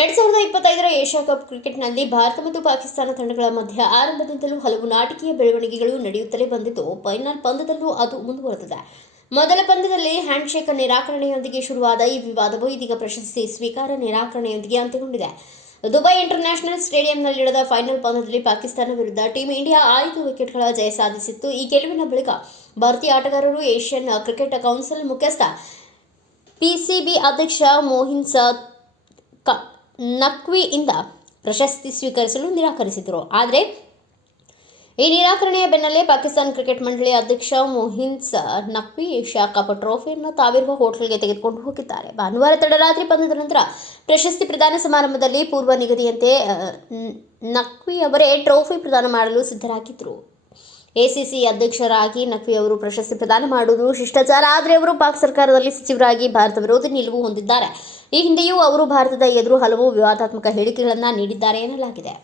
Asia cup ಕ್ರಿಕೆಟ್ನಲ್ಲಿ ಭಾರತ ಮತ್ತು ಪಾಕಿಸ್ತಾನ ತಂಡಗಳ ಮಧ್ಯೆ ಆರಂಭದಿಂದಲೂ ಹಲವು ನಾಟಕೀಯ ಬೆಳವಣಿಗೆಗಳು ನಡೆಯುತ್ತಲೇ ಬಂದಿದ್ದು, ಫೈನಲ್ ಪಂದ್ಯದಲ್ಲೂ ಅದು ಮುಂದುವರೆದಿದೆ. ಮೊದಲ ಪಂದ್ಯದಲ್ಲಿ ಹ್ಯಾಂಡ್ಶೇಕ್ ನಿರಾಕರಣೆಯೊಂದಿಗೆ ಶುರುವಾದ ಈ ವಿವಾದವು ಇದೀಗ ಪ್ರಶಸ್ತಿ ಸ್ವೀಕಾರ ನಿರಾಕರಣೆಯೊಂದಿಗೆ ಅಂತ್ಯಗೊಂಡಿದೆ. ದುಬೈ ಇಂಟರ್ನ್ಯಾಷನಲ್ ಸ್ಟೇಡಿಯಂನಲ್ಲಿ ನಡೆದ ಫೈನಲ್ ಪಂದ್ಯದಲ್ಲಿ ಪಾಕಿಸ್ತಾನ ವಿರುದ್ಧ ಟೀಂ ಇಂಡಿಯಾ ಐದು ವಿಕೆಟ್ಗಳ ಜಯ ಸಾಧಿಸಿತ್ತು. ಈ ಗೆಲುವಿನ ಬಳಿಕ ಭಾರತೀಯ ಆಟಗಾರರು ಏಷ್ಯನ್ ಕ್ರಿಕೆಟ್ ಕೌನ್ಸಿಲ್ ಮುಖ್ಯಸ್ಥ ಪಿಸಿಬಿ ಅಧ್ಯಕ್ಷ ಮೋಹಿನ್ ಸ ನಕ್ವಿಯಿಂದ ಪ್ರಶಸ್ತಿ ಸ್ವೀಕರಿಸಲು ನಿರಾಕರಿಸಿದರು. ಆದರೆ, ಈ ನಿರಾಕರಣೆಯ ಬೆನ್ನಲ್ಲೇ ಪಾಕಿಸ್ತಾನ ಕ್ರಿಕೆಟ್ ಮಂಡಳಿ ಅಧ್ಯಕ್ಷ ಮೊಹಿನ್ಸ್ ನಕ್ವಿ ಏಷ್ಯಾ ಕಪ್ ಟ್ರೋಫಿಯನ್ನು ತಾವಿರುವ ಹೋಟೆಲ್ಗೆ ತೆಗೆದುಕೊಂಡು ಹೋಗಿದ್ದಾರೆ. ಭಾನುವಾರ ತಡರಾತ್ರಿ ಪಂದ್ಯದ ನಂತರ ಪ್ರಶಸ್ತಿ ಪ್ರದಾನ ಸಮಾರಂಭದಲ್ಲಿ ಪೂರ್ವ ನಿಗದಿಯಂತೆ ನಕ್ವಿ ಅವರೇ ಟ್ರೋಫಿ ಪ್ರದಾನ ಮಾಡಲು ಸಿದ್ಧರಾಗಿದ್ದರು. ಎಸಿಸಿ ಅಧ್ಯಕ್ಷರಾಗಿ ನಕ್ವಿ ಅವರು ಪ್ರಶಸ್ತಿ ಪ್ರದಾನ ಮಾಡುವುದು ಶಿಷ್ಟಾಚಾರ. ಆದರೆ ಅವರು ಪಾಕ್ ಸರ್ಕಾರದಲ್ಲಿ ಸಚಿವರಾಗಿ ಭಾರತ ವಿರೋಧಿ ನಿಲುವು ಹೊಂದಿದ್ದಾರೆ. ಈ ಹಿಂದೆಯೂ ಅವರು ಭಾರತದ ಎದುರು ಹಲವು ವಿವಾದಾತ್ಮಕ ಹೇಳಿಕೆಗಳನ್ನು ನೀಡಿದ್ದಾರೆ ಎನ್ನಲಾಗಿದೆ.